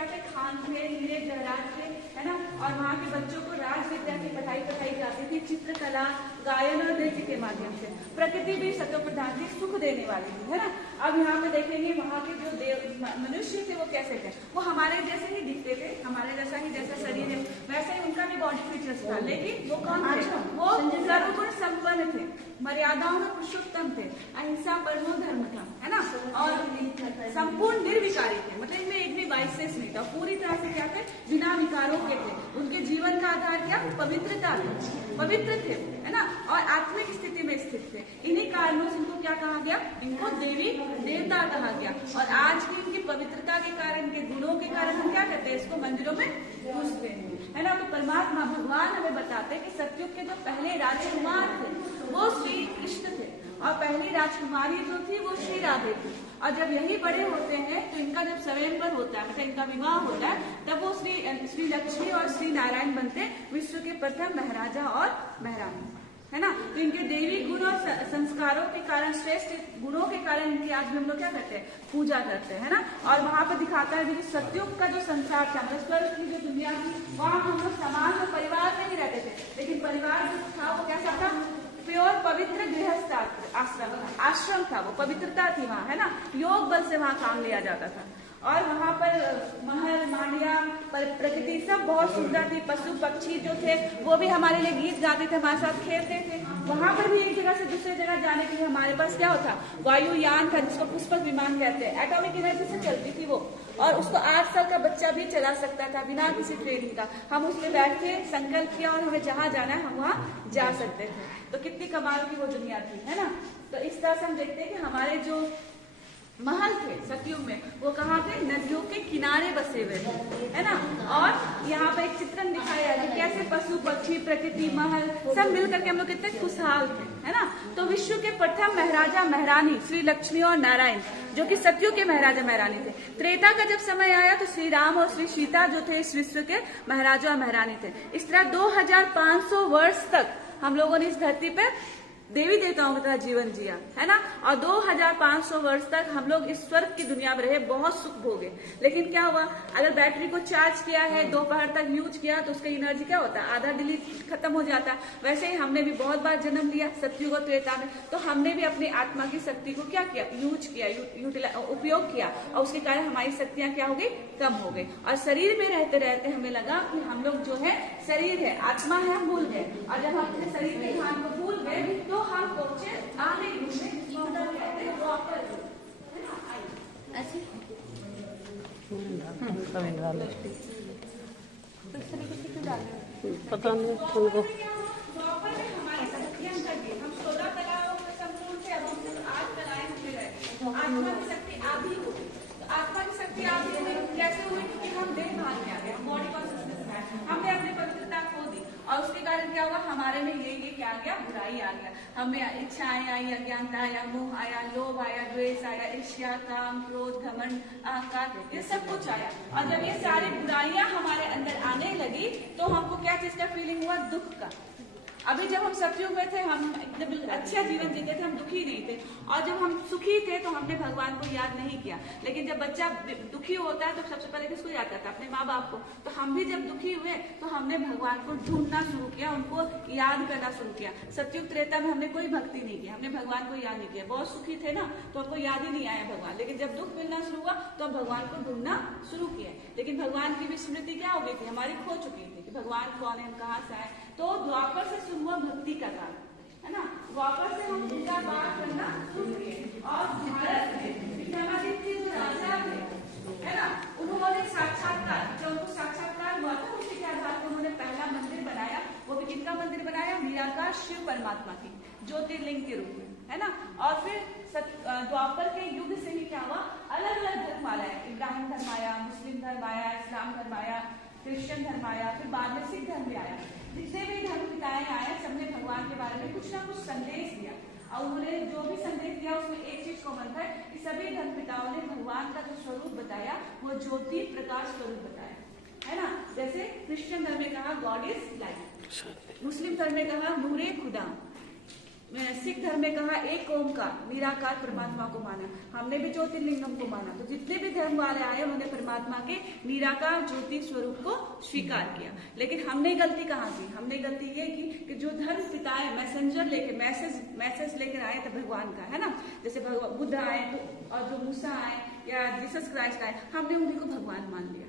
क्या थे, खान थे, हीरे जवाहरात थे, है ना। और वहाँ के बच्चों को राज विद्या की पढ़ाई जाती थी, चित्रकला, गायन और नृत्य के माध्यम से। प्रकृति भी सतो प्रधान थी, सुख देने वाली थी, है ना। अब यहाँ पे देखेंगे वहाँ के जो मनुष्य थे वो कैसे थे, वो हमारे जैसे ही दिखते थे, हमारे जैसा शरीर है वैसे ही उनका भी बॉडी फीचर्स था। लेकिन वो कौन थे, वो सर्वगुण संपन्न थे, मर्यादाओं में पुरुषोत्तम थे, अहिंसा परमो धर्म था, है ना। और संपूर्ण निर्विकारी थे, मतलब इनमें एक भी वाइसेस नहीं था, पूरी तरह से क्या थे, बिना विकारों के थे। उनके जीवन का आधार क्या, पवित्रता थी, पवित्र थे, है ना। और आत्मिक स्थिति में स्थित थे। इन्हीं कारणों से इनको क्या कहा गया, इनको देवी देवता कहा गया। और आज भी इनकी पवित्रता के कारण, इनके गुणों के कारण हम क्या करते हैं, इसको मंदिरों में पूजते हैं, है ना। तो परमात्मा भगवान हमें बताते हैं कि सतयुग के जो पहले राजकुमार थे वो श्री कृष्ण थे, और पहली राजकुमारी जो थी वो श्री राधे थी। और जब यही बड़े होते हैं तो इनका जब स्वयंवर होता है, मतलब इनका विवाह होता है, तब वो श्री लक्ष्मी और श्री नारायण बनते विश्व के प्रथम महाराजा और महारानी, है ना। तो इनके देवी गुण और संस्कारों के कारण, श्रेष्ठ गुणों के कारण इनकी आज भी हम लोग क्या करते हैं, पूजा करते हैं, है ना। और वहां पर दिखाता है कि सतयुग का जो संसार था, मतलब स्वर्ग की जो दुनिया थी, वहां हम लोग समाज में परिवार में ही रहते थे, लेकिन परिवार जो था वो कैसा था, प्योर पवित्र गृहस्थ आश्रम था, वो पवित्रता थी वहाँ, है ना। योग बल से वहाँ काम लिया जाता था। और वहाँ पर महल मांडिया प्रकृति सब बहुत सुंदर थी, पशु पक्षी जो थे वो भी हमारे लिए गीत गाते थे, हमारे साथ खेलते थे। वहाँ पर भी एक जगह से दूसरे जगह जाने के लिए हमारे पास क्या होता, वायुयान था, जिसको पुष्पक विमान कहते हैं, एटॉमिक एनर्जी से चलती थी वो, और उसको 8 साल का बच्चा भी चला सकता था बिना किसी ट्रेनिंग का। हम उसमें बैठ के संकल्प किया और हमें जहाँ जाना है हम वहाँ जा सकते थे। तो कितनी कमाल की वो दुनिया थी, है ना। तो इस तरह से हम देखते हैं कि हमारे जो महल थे सतयुग में वो कहाँ थे, नदियों के किनारे बसे हुए थे, है ना। और यहाँ पे एक चित्रण दिखाया है कि कैसे पशु पक्षी प्रकृति महल सब मिलकर के हम लोग कितने खुशहाल थे, है ना। तो विश्व के प्रथम महाराजा महारानी श्री लक्ष्मी और नारायण, जो कि सतयुग के महाराजा महारानी थे। त्रेता का जब समय आया तो श्री राम और श्री सीता जो थे इस विश्व के महाराजा और महारानी थे। इस तरह 2500 वर्ष तक हम लोगों ने इस धरती पे देवी देवताओं की तरह जीवन जिया, है ना। और 2500 वर्ष तक हम लोग इस स्वर्ग की दुनिया में रहे, बहुत सुख भोगे। लेकिन क्या हुआ, अगर बैटरी को चार्ज किया है, दोपहर तक यूज किया तो उसका एनर्जी क्या होता है, आधा डिलीट खत्म हो जाता है। वैसे ही हमने भी बहुत बार जन्म लिया सतयुग और त्रेता में, तो हमने भी अपनी आत्मा की शक्ति को क्या किया, यूज किया, उपयोग किया, और उसके कारण हमारी शक्तियां क्या हो गई, कम हो गई। और शरीर में रहते रहते हमें लगा कि हम लोग जो है शरीर है, आत्मा है, हम भूल गए। और जब हम अपने शरीर के ध्यान को भूल गए तो हम पहुंचे आगे पता नहीं उनको हमारी शक्तियां करके हम 16 कलाओं में संपूर्ण थे, अब हम 8 कलाएं मिल रहे। आत्मा की शक्ति आधी हो, तो आत्मा की शक्ति आधी हुई, कैसे हुई, क्योंकि हम देह भाग में आ गए, हम बॉडी कॉन्शियसनेस में आए, हमने अपनी पवित्रता खो दी। और उसके कारण क्या हुआ, हमारे में ये क्या आ गया, बुराई आ गया, हमें इच्छाएं आई, अज्ञानता आया, मोह आया, लोभ आया, द्वेष आया, ईर्ष्या, काम, क्रोध, घमंड, अहंकार, ये सब कुछ आया। और जब ये सारी बुराइयां हमारे अंदर आने लगी तो हमको क्या चीज का फीलिंग हुआ, दुख का। अभी जब हम सतयुग में थे, हम जब अच्छा जीवन जीते थे, हम दुखी नहीं थे। और जब हम सुखी थे तो हमने भगवान को याद नहीं किया। लेकिन जब बच्चा दुखी होता है तो सबसे पहले किसको याद करता है, अपने माँ बाप को। तो हम भी जब दुखी हुए तो हमने भगवान को ढूंढना शुरू किया, उनको याद करना शुरू किया। सतयुग त्रेता में हमने कोई भक्ति नहीं की, हमने भगवान को याद नहीं किया। बहुत सुखी थे ना, तो हमको याद ही नहीं आया भगवान। लेकिन जब दुख मिलना शुरू हुआ तो हम भगवान को ढूंढना शुरू किया। लेकिन भगवान की भी स्मृति क्या हो गई थी, हमारी खो चुकी थी कि भगवान कौन है, कहाँ से आए। तो द्वापर से शुरू हुआ भक्ति का काम, है ना। द्वापर से हम पूजा पाठ करना शुरू किए। और भारत में विक्रमादित्य जो राजा थे, है ना, उन्होंने साक्षात्कार, जब उनको साक्षात्कार हुआ था उसी के आधार पर उन्होंने पहला मंदिर बनाया। वो भी किनका मंदिर बनाया, निराकार शिव परमात्मा की, ज्योतिर्लिंग के रूप में, है ना। और फिर द्वापर के युग से ही क्या हुआ, अलग अलग धर्म आया, इब्राहिम धर्म आया, मुस्लिम धर्म आया, इस्लाम धर्म आया, क्रिश्चियन धर्म आया, फिर बाद में सिख धर्म भी आया। जितने भी धर्म पिताएं आए सबने भगवान के बारे में कुछ ना कुछ संदेश दिया। और उन्होंने जो भी संदेश दिया उसमें एक चीज कॉमन था कि सभी धर्म पिताओं ने भगवान का जो स्वरूप बताया वो ज्योति प्रकाश स्वरूप बताया, है ना। जैसे क्रिश्चियन धर्म में कहा गॉड इज लाइट, मुस्लिम धर्म में कहा नूरे खुदा, सिख धर्म में कहा एक ओमकार निराकार परमात्मा को माना, हमने भी ज्योतिर्लिंगम को माना। तो जितने भी धर्म वाले आए उन्होंने परमात्मा के निराकार ज्योति स्वरूप को स्वीकार किया। लेकिन हमने गलती कहाँ की? हमने गलती ये की कि जो धर्म पिताएं मैसेंजर लेके मैसेज लेकर आए थे भगवान का, है ना, जैसे बुद्ध आए तो और जो मूसा आए या जीसस क्राइस्ट आए, हमने उन्हीं को भगवान मान लिया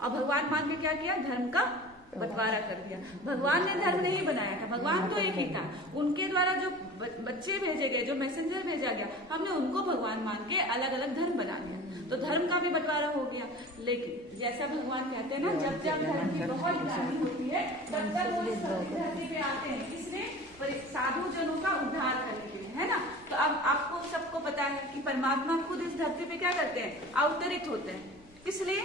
और भगवान मान के क्या किया? धर्म का बंटवारा कर दिया। भगवान ने धर्म नहीं बनाया था, भगवान तो एक ही था। उनके द्वारा जो बच्चे भेजे गए, जो मैसेंजर भेजा गया, हमने उनको भगवान मान के अलग अलग धर्म बना दिया, तो धर्म का भी बंटवारा हो गया। लेकिन जैसा भगवान कहते हैं ना, जब जब धर्म की बहुत हानि होती है तब तक वो इस धरती पे आते हैं, किसने? साधु जनों का उद्धार करने के लिए, है ना। तो अब आपको सबको पता है कि परमात्मा खुद इस धरती पे क्या करते हैं? अवतरित होते हैं। इसलिए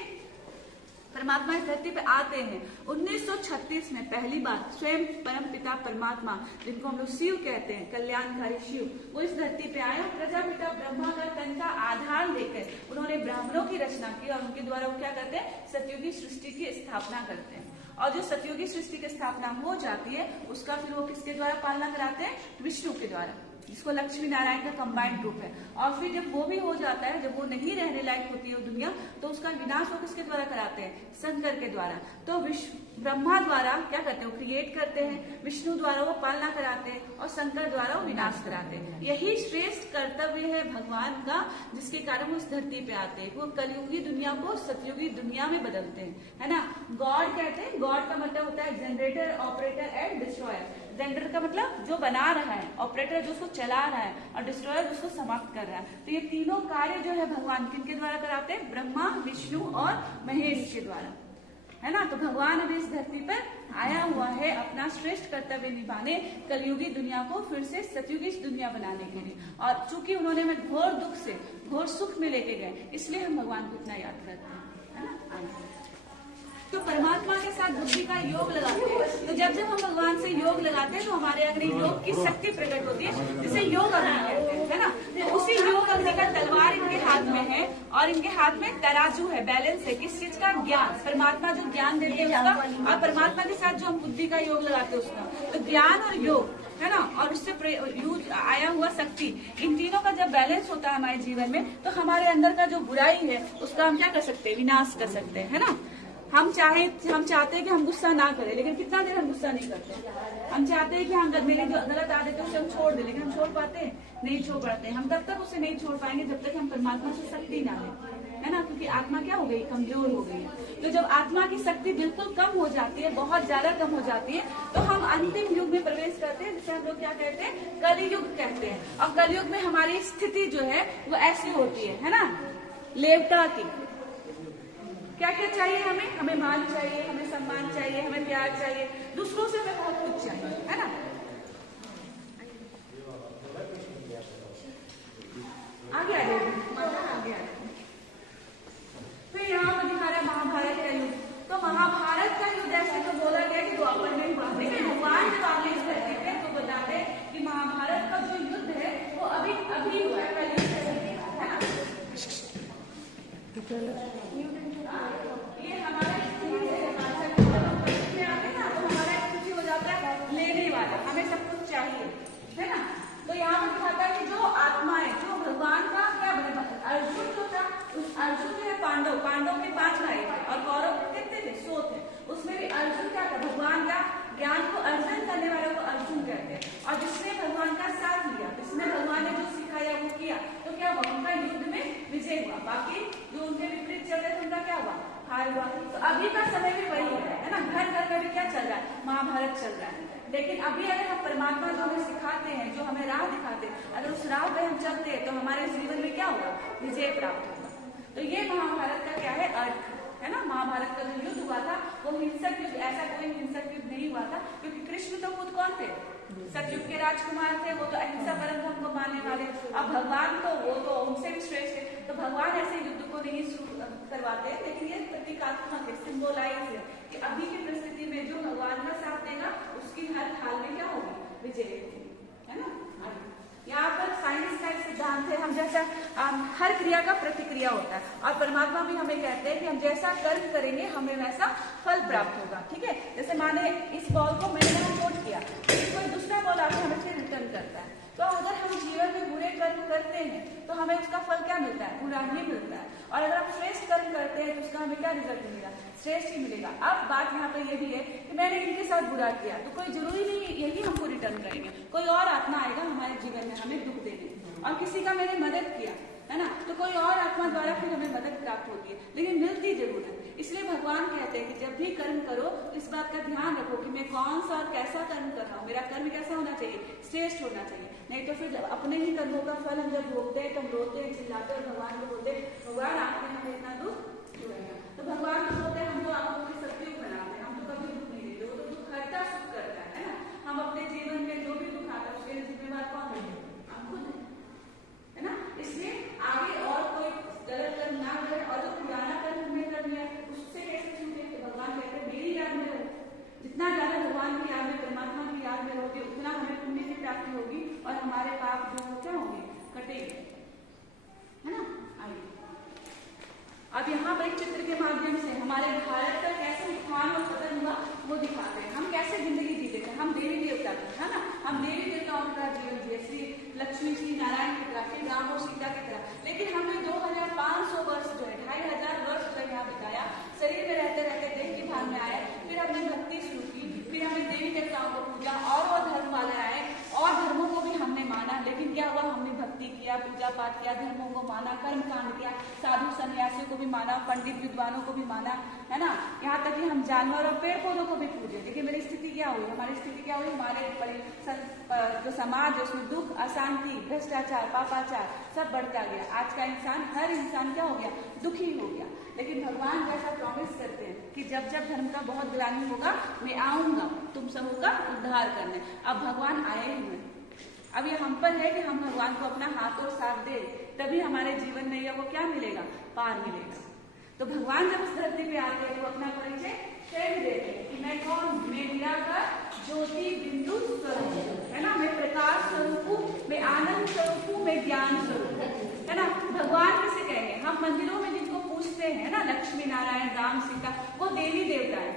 परमात्मा इस धरती पे आते हैं। 1936 में पहली बार स्वयं परम पिता परमात्मा, जिनको हम लोग शिव कहते हैं, कल्याणकारी शिव, वो इस धरती पे आए और प्रजापिता ब्रह्मा का तन का आधार लेकर उन्होंने ब्राह्मणों की रचना की और उनके द्वारा वो क्या करते हैं? सतयुगी सृष्टि की स्थापना करते हैं। और जो सतयुगी सृष्टि की स्थापना हो जाती है उसका फिर वो किसके द्वारा पालना कराते हैं? विष्णु के द्वारा, जिसको लक्ष्मी नारायण का कंबाइंड रूप है। और फिर जब वो भी हो जाता है, जब वो नहीं रहने लायक होती है दुनिया, तो उसका विनाश वो किसके द्वारा कराते हैं? शंकर के द्वारा। तो ब्रह्मा द्वारा क्या करते हैं? वो क्रिएट करते हैं, विष्णु द्वारा वो पालना कराते हैं और शंकर द्वारा वो विनाश कराते हैं। यही श्रेष्ठ कर्तव्य है भगवान का, जिसके कारण वो इस धरती पे आते हैं। वो कलयुगी दुनिया को सतयुगी दुनिया में बदलते हैं, है ना। गॉड कहते हैं, गॉड का मतलब होता है generator, operator and destroyer. Generator का मतलब जो बना रहा है, ऑपरेटर जो उसको चला रहा है, और डिस्ट्रॉयर उसको समाप्त कर रहा है। तो ये तीनों कार्य जो है भगवान किनके द्वारा कराते हैं? ब्रह्मा, विष्णु और महेश के द्वारा, है ना। तो भगवान अभी इस धरती पर आया हुआ है अपना श्रेष्ठ कर्तव्य निभाने, कलयुगी दुनिया को फिर से सतयुगी दुनिया बनाने के लिए। और चूंकि उन्होंने हमें घोर दुख से घोर सुख में लेके गए, इसलिए हम भगवान को इतना याद करते हैं, है ना। तो परमात्मा के साथ बुद्धि का योग लगाते हैं। तो जब जब हम भगवान से योग लगाते हैं तो हमारे अंदर योग की शक्ति प्रकट होती है, जिसे योग अग्नि कहते हैं, है ना। तो उसी योग अग्नि का तलवार इनके हाथ में है और इनके हाथ में तराजू है, बैलेंस है। किस चीज का? ज्ञान। परमात्मा जो ज्ञान देते हैं उसका, और परमात्मा के साथ जो हम बुद्धि का योग लगाते हैं उसका। तो ज्ञान और योग, है ना, और उससे यूज आया हुआ शक्ति, इन तीनों का जब बैलेंस होता है हमारे जीवन में, तो हमारे अंदर का जो बुराई है उसका हम क्या कर सकते हैं? विनाश कर सकते हैं, है ना। हम चाहते हैं कि हम गुस्सा ना करें, लेकिन कितना देर हम गुस्सा नहीं करते। हम चाहते हैं कि हम मेरे जो गलत आदत है उसे हम छोड़ दें, लेकिन हम छोड़ पाते हैं? नहीं छोड़ पाते। हम तब तक उसे नहीं छोड़ पाएंगे जब तक हम परमात्मा से शक्ति ना लें, है ना। क्योंकि आत्मा क्या हो गई? कमजोर हो गई है। तो जब आत्मा की शक्ति बिल्कुल कम हो जाती है, बहुत ज्यादा कम हो जाती है, तो हम अंतिम युग में प्रवेश करते हैं, जिसे हम लोग क्या कहते हैं? कलियुग कहते हैं। और कलियुग में हमारी स्थिति जो है वो ऐसी होती है ना, लेवटा की। क्या क्या चाहिए हमें? हमें मान चाहिए, हमें सम्मान चाहिए, हमें प्यार चाहिए, दूसरों से हमें बहुत कुछ चाहिए, है ना। आगे आ जाइए, आगे आ जाइए। फिर यहाँ पर दिखा रहा है महाभारत का युद्ध। तो महाभारत का युद्ध ऐसे तो बोला गया कि द्वापर में हुआ, लेकिन भगवान जब आगे इस धरती पे तो बताते हैं कि महाभारत का जो युद्ध है वो अभी हुआ है, है ना। ये हमारा स्थिति में आते हैं ना, तो हमारा स्थिति हो जाता है लेने वाला, हमें सब कुछ चाहिए, है ना। तो यहाँ पर दिखाता है कि जो आत्मा है, जो भगवान का क्या बने, अर्जुन जो था, उस अर्जुन जो है पांडव के 5 भाई थे और कौरव कितने थे? 100 थे। उसमें भी अर्जुन क्या था? भगवान का ज्ञान को अर्जन करने वाले को अर्जुन कहते हैं। और जिसने भगवान का साथ लिया, जिसने भगवान ने जो सिखाया वो किया, तो क्या हुआ? उनका युद्ध में विजय हुआ। बाकी जो उनके विपरीत चल रहे थे उनका क्या हुआ? हार हुआ। तो अभी का समय भी वही है ना। घर घर में भी क्या चल रहा है? महाभारत चल रहा है। लेकिन अभी अगर हम परमात्मा जो हमें सिखाते हैं, जो हमें राह दिखाते हैं, अगर उस राह पे हम चलते हैं तो हमारे जीवन में क्या होगा? विजय प्राप्त होगा। तो ये महाभारत का क्या है? अर्थ है ना। महाभारत का जो युद्ध हुआ था वो हिंसक युद्ध, ऐसा कोई हिंसक युद्ध नहीं हुआ था, क्योंकि कृष्ण तो खुद कौन थे? सतयुग के राजकुमार थे। वो तो अहिंसा परम धर्म को मानने वाले। अब भगवान तो वो तो उनसे भी श्रेष्ठ है। तो भगवान ऐसे युद्ध को नहीं करवाते, लेकिन ये प्रतीकात्मक है, सिंबोलाइज है कि अभी की परिस्थिति में जो भगवान का साथ देगा उसकी हर हाल में क्या होगी? विजय होगी, है ना। यहाँ पर साइंस का सिद्धांत है, हम जैसा हर क्रिया का प्रतिक्रिया होता है, और परमात्मा भी हमें कहते हैं कि हम जैसा कर्म करेंगे हमें वैसा फल प्राप्त होगा। ठीक है। जैसे माने इस बॉल को मैंने नोट किया, कोई दूसरा बॉल आके हमें फिर रिटर्न करता है। तो अगर हम जीवन में बुरे कर्म करते हैं तो हमें उसका फल क्या मिलता है? बुरा ही मिलता है। और अगर हम श्रेष्ठ कर्म कर्म करते हैं तो उसका हमें क्या रिजल्ट मिलेगा, श्रेष्ठ ही मिलेगा। अब बात यहाँ पे ये भी है कि मैंने इनके साथ बुरा किया तो कोई जरूरी नहीं यही हमको रिटर्न करेंगे, कोई और आत्मा आएगा हमारे जीवन में हमें दुख देने। और किसी का मैंने मदद किया है ना, तो कोई और आत्मा द्वारा फिर हमें मदद प्राप्त होती है, लेकिन मिलती जरूर है। इसलिए भगवान कहते हैं कि जब भी कर्म करो तो इस बात का ध्यान रखो कि मैं कौन सा और कैसा कर्म कर रहा हूँ, मेरा कर्म कैसा होना चाहिए, श्रेष्ठ होना चाहिए। नहीं तो फिर अपने ही कर्मों का फल हम जब भोगते हैं तो हम रोते हैं, चिल्लाते हैं, भगवान को बोलते हैं भगवान आपने हमें इतना दुख दिया। तो भगवान को बोलते हैं हम तो आपको की सत्युग बनाते हैं, हम तो कभी दुख नहीं देते, वो तो दुख हरता सुख करता है ना। हम अपने जीवन में जो भी दुख आता है उसके जिम्मेवार कौन है, हम खुद है ना। इसलिए आगे और कोई गलत कर्म ना करे, और जो पुराना कर्म हमने कर लिया उससे कैसे छूटे, तो भगवान कहते हैं मेरी याद में रहो। जितना ज्यादा भगवान की याद में, परमात्मा की याद में रहोगे उतना हमें पुण्य की प्राप्ति होगी और हमारे पाप जो क्या होंगे, कटेंगे, है ना। आइए अब यहाँ पर एक चित्र के माध्यम से हमारे भारत का कैसे उत्थान और पतन हुआ वो दिखाते हैं। हम कैसे जिंदगी जीते थे, हम देवी देवता थे, है ना, हम देवी देवताओं की तरह जीवन जिए, श्री लक्ष्मी श्री नारायण की तरह, फिर राम और सीता की तरह। लेकिन हमने 2500 वर्ष जो है, 2500 वर्ष जो यहाँ बिताया, शरीर में रहते रहते देह की भान में आए, फिर हमने भक्ति शुरू की, फिर हमने देवी देवताओं को पूजा, और वो धर्म वाले आए और धर्मों को भी हमने माना। लेकिन क्या हुआ, हमने भक्ति किया, पूजा पाठ किया, धर्मों को माना, कर्म कांड किया, साधु सन्यासियों को भी माना, पंडित विद्वानों को भी माना, है ना। यहाँ तक कि हम जानवर और पेड़ पौधों को भी पूजे। लेकिन मेरी स्थिति क्या हुई, हमारी स्थिति क्या हुई, हमारे जो समाज है उसमें दुख, अशांति, भ्रष्टाचार, पापाचार सब बढ़ता गया। आज का इंसान, हर इंसान क्या हो गया, दुखी हो गया। लेकिन भगवान जैसा प्रॉमिस करते हैं कि जब जब धर्म का बहुत ग्लानि होगा मैं आऊंगा तुम सबों का उद्धार करने। अब भगवान आए हुए, अब ये हम पर है कि हम भगवान को अपना हाथ और साथ दे, तभी हमारे जीवन में यह वो क्या मिलेगा, पार मिलेगा। तो भगवान जब इस धरती पे आते हैं तो अपना परिचय कैसे देते हैं कि मैं कौन, मैं निराकार ज्योति बिंदु स्वरूप, है ना, मैं प्रकाश स्वरूप हूँ, मैं आनंद स्वरूप हूँ, मैं ज्ञान स्वरूप हूँ, है ना। भगवान किसे कहेंगे, हम मंदिरों में जिनको पूछते हैं ना, लक्ष्मी नारायण राम सीता, वो देवी देवता है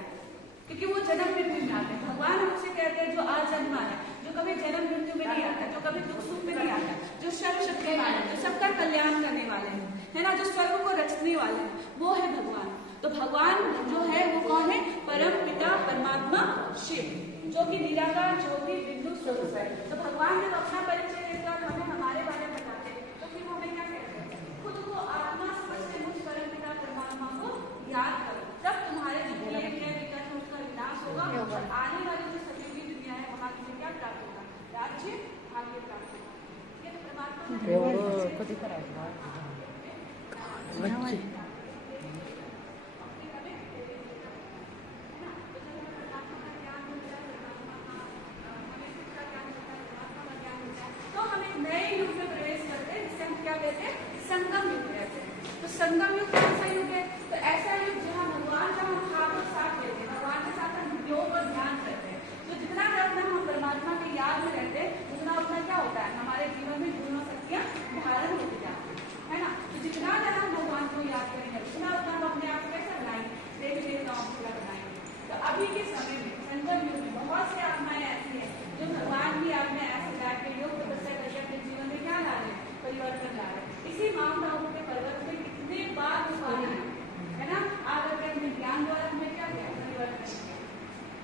क्योंकि वो जन्म मृत्यु में आते हैं। भगवान हमसे कहते हैं जो आजन्मा है, जो कभी जन्म मृत्यु में नहीं आता, जो कभी दुख सुख में नहीं आता, जो सर्वशक्तिमान है, जो सबका कल्याण करने वाले हैं, है ना, जो स्वर्ग को रचने वाले हैं, वो है भगवान। तो भगवान जो है वो कौन है, परम पिता परमात्मा शिव, जो कि निराकार ज्योति बिंदु स्वरूप है। तो भगवान जब अपना परिचय देते और हमें हमारे बारे में बताते हैं तो फिर हमें क्या कहते हैं, खुद को आत्मा समझते मुझ परम पिता परमात्मा को याद करो, तब तुम्हारे जो विकट उसका विनाश होगा और आने वाली जो सतयुगी दुनिया है वहां तुम्हें क्या प्राप्त होगा, राज्य भाग्य प्राप्त होगा। ये परमात्मा संगम युग कहते हैं। तो संगम युग कौन सा युग है, तो ऐसा युग जहाँ भगवान का हम हाथ और साथ लेते हैं, भगवान के साथ हम योग और ध्यान करते हैं। तो जितना ज्यादा हम परमात्मा की याद में रहते हैं उतना उतना क्या होता है, हमारे जीवन में गुण और शक्तियाँ धारण होती जाती है ना। तो जितना ज्यादा हम भगवान को याद करेंगे उतना उतना हम अपने आप को कैसा बनाएंगे, देवी देवताओं को बनाएंगे। तो अभी के समय में संगम युग में बहुत से आत्माएं ऐसी है जो भगवान की याद में ऐसे जाके योग तपस्या करके अपने जीवन में क्या ला रहे हैं, परिवर्तन ला रहे हैं। इसी माउंट आबू के पर्वत में कितने बार उपाधि है ना, आकर के अपने ज्ञान द्वारा हमें क्या किया, परिवर्तन किया।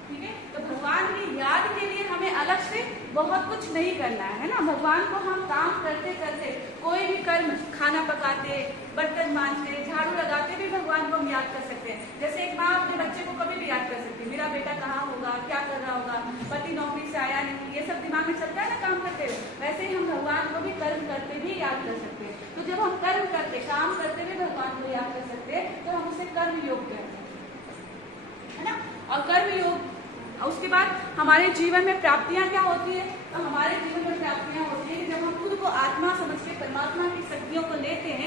ठीक है, तो भगवान की याद के लिए हमें अलग से बहुत कुछ नहीं करना है ना। भगवान को हम काम करते करते कोई भी कर्म, खाना पकाते, बर्तन मांजते, झाड़ू लगाते भी भगवान को हम याद कर सकते हैं। जैसे एक माँ अपने बच्चे को कभी भी याद कर सकती है, मेरा बेटा कहाँ होगा, क्या कर रहा होगा, पति नौकरी से आया नहीं, ये सब दिमाग में चलता है ना काम करते हुए। वैसे ही हम भगवान को भी कर्म करते भी याद कर सकते हैं। तो जब हम कर्म करते, काम करते हुए भगवान को याद कर सकते हैं तो हम उसे कर्म योग कहते हैं, है ना। और कर्म योग उसके बाद हमारे जीवन में प्राप्तियां क्या होती है, तो हमारे जीवन में प्राप्तियां होती है कि जब हम खुद को आत्मा समझ के परमात्मा की शक्तियों को लेते हैं